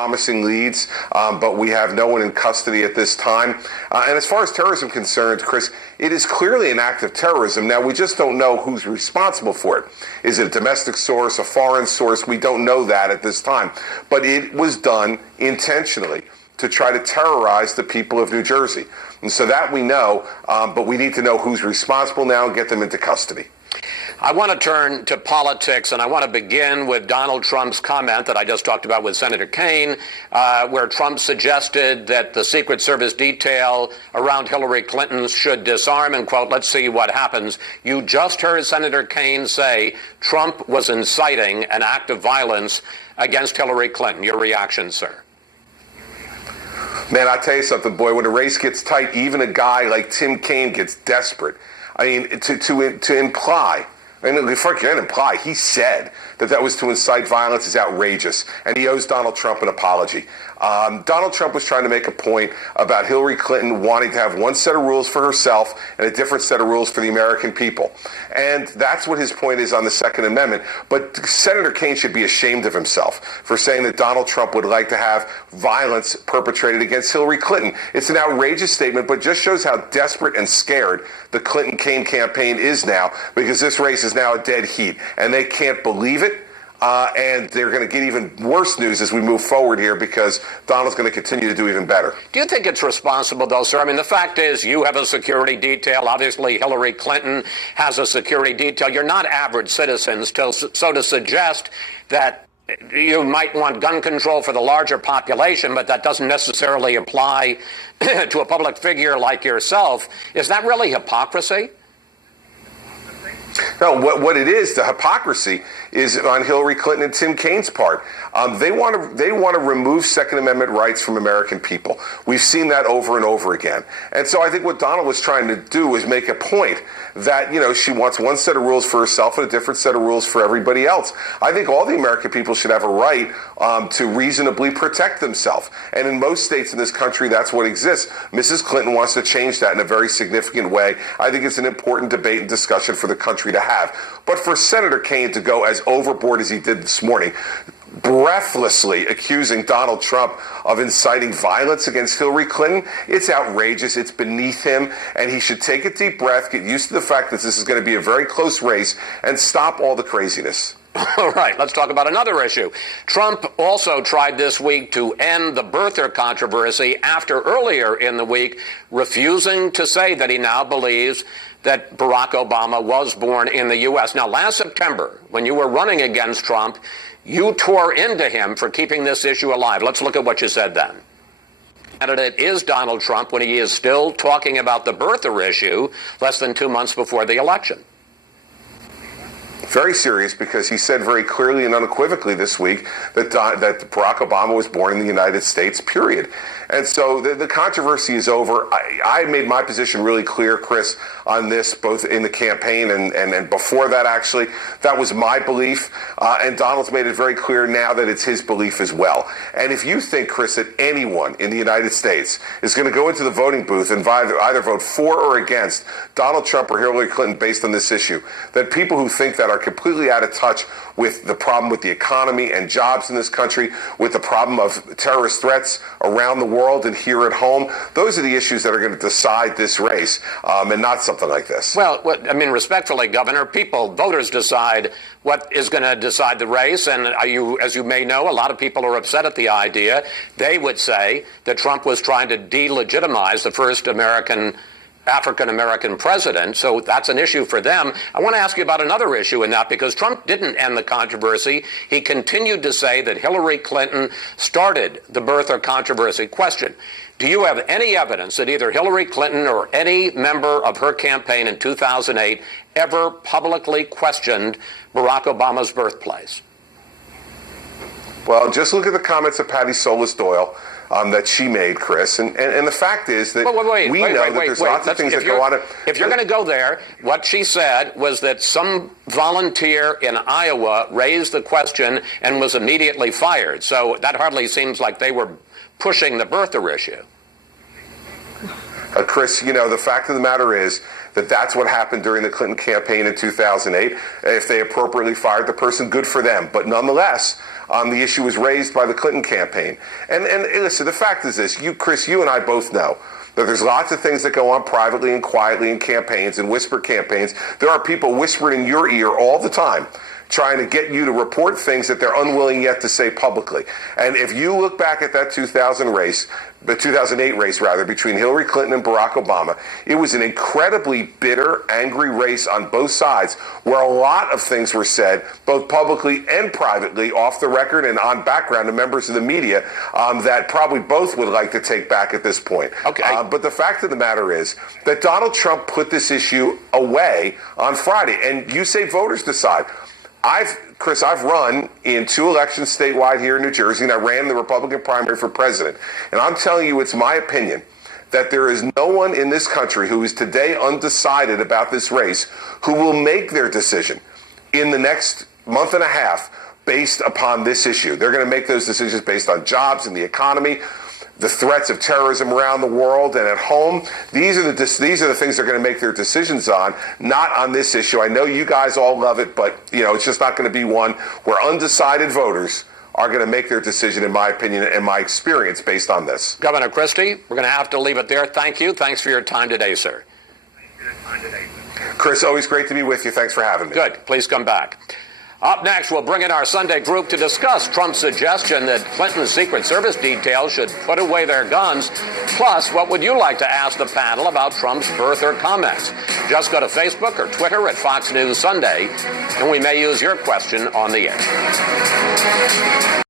promising leads, but we have no one in custody at this time. And as far as terrorism is concerned, Chris, it is clearly an act of terrorism. Now, we just don't know who's responsible for it. Is it a domestic source, a foreign source? We don't know that at this time. But it was done intentionally to try to terrorize the people of New Jersey. And so that we know, but we need to know who's responsible now and get them into custody. I want to turn to politics, and I want to begin with Donald Trump's comment that I just talked about with Senator Kaine, where Trump suggested that the Secret Service detail around Hillary Clinton should disarm, and quote, let's see what happens. You just heard Senator Kaine say Trump was inciting an act of violence against Hillary Clinton. Your reaction, sir? Man, I'll tell you something, boy, when the race gets tight, even a guy like Tim Kaine gets desperate. I mean, to imply, and forget imply, he said that was to incite violence is outrageous, and he owes Donald Trump an apology. Donald Trump was trying to make a point about Hillary Clinton wanting to have one set of rules for herself and a different set of rules for the American people. And that's what his point is on the Second Amendment. But Senator Kaine should be ashamed of himself for saying that Donald Trump would like to have violence perpetrated against Hillary Clinton. It's an outrageous statement, but just shows how desperate and scared the Clinton-Kaine campaign is now, because this race is now a dead heat, and they can't believe it. And they're going to get even worse news as we move forward here, because Donald's going to continue to do even better. Do you think it's responsible, though, sir? I mean, the fact is you have a security detail. Obviously, Hillary Clinton has a security detail. You're not average citizens. So to suggest that you might want gun control for the larger population, but that doesn't necessarily apply to a public figure like yourself, is that really hypocrisy? No, what it is, the hypocrisy is on Hillary Clinton and Tim Kaine's part. They want to remove Second Amendment rights from American people. We've seen that over and over again. And so I think what Donald was trying to do was make a point that, she wants one set of rules for herself and a different set of rules for everybody else. I think all the American people should have a right to reasonably protect themselves. And in most states in this country, that's what exists. Mrs. Clinton wants to change that in a very significant way. I think it's an important debate and discussion for the country to have. But for Senator Kaine to go as overboard as he did this morning, breathlessly accusing Donald Trump of inciting violence against Hillary Clinton, it's outrageous. It's beneath him, and he should take a deep breath, get used to the fact that this is going to be a very close race, and stop all the craziness. All right, let's talk about another issue. Trump also tried this week to end the birther controversy after earlier in the week refusing to say that he now believes that Barack Obama was born in the U.S. Now, last September, when you were running against Trump, you tore into him for keeping this issue alive. Let's look at what you said then. Candidate is Donald Trump when he is still talking about the birther issue less than 2 months before the election. Very serious, because he said very clearly and unequivocally this week that Barack Obama was born in the United States, period. And so the controversy is over. I made my position really clear, Chris, on this, both in the campaign and before that, actually. That was my belief. And Donald's made it very clear now that it's his belief as well. And if you think, Chris, that anyone in the United States is going to go into the voting booth and either vote for or against Donald Trump or Hillary Clinton based on this issue, that people who think that are completely out of touch with the problem with the economy and jobs in this country, with the problem of terrorist threats around the world and here at home, those are the issues that are going to decide this race, and not something like this. Well, respectfully, Governor, voters decide what is going to decide the race, and as you may know, a lot of people are upset at the idea. They would say that Trump was trying to delegitimize the first African-American president, so that's an issue for them. I want to ask you about another issue in that, because Trump didn't end the controversy. He continued to say that Hillary Clinton started the birther controversy. Question: do you have any evidence that either Hillary Clinton or any member of her campaign in 2008 ever publicly questioned Barack Obama's birthplace? Well, just look at the comments of Patty Solis Doyle that she made, Chris. And the fact is that we know that there's lots of things that go on. If you're going to go there, what she said was that some volunteer in Iowa raised the question and was immediately fired. So that hardly seems like they were pushing the birther issue. Chris, the fact of the matter is that that's what happened during the Clinton campaign in 2008. If they appropriately fired the person, good for them. But nonetheless, The issue was raised by the Clinton campaign. And listen, the fact is this, Chris, you and I both know that there's lots of things that go on privately and quietly in campaigns and whisper campaigns. There are people whispering in your ear all the time, trying to get you to report things that they're unwilling yet to say publicly. And if you look back at that 2008 race between Hillary Clinton and Barack Obama, it was an incredibly bitter, angry race on both sides, where a lot of things were said, both publicly and privately, off the record and on background to members of the media, that probably both would like to take back at this point. Okay. But the fact of the matter is that Donald Trump put this issue away on Friday, and you say voters decide. Chris, I've run in 2 elections statewide here in New Jersey, and I ran the Republican primary for president. And I'm telling you, it's my opinion that there is no one in this country who is today undecided about this race who will make their decision in the next month and a half based upon this issue. They're going to make those decisions based on jobs and the economy, the threats of terrorism around the world and at home. These are the things they're going to make their decisions on, not on this issue. I know you guys all love it, but it's just not going to be one where undecided voters are going to make their decision, in my opinion and my experience, based on this. Governor Christie, we're going to have to leave it there. Thank you. Thanks for your time today, sir. Chris, always great to be with you. Thanks for having me. Good. Please come back. Up next, we'll bring in our Sunday group to discuss Trump's suggestion that Clinton's Secret Service details should put away their guns. Plus, what would you like to ask the panel about Trump's birther comments? Just go to Facebook or Twitter at Fox News Sunday, and we may use your question on the air.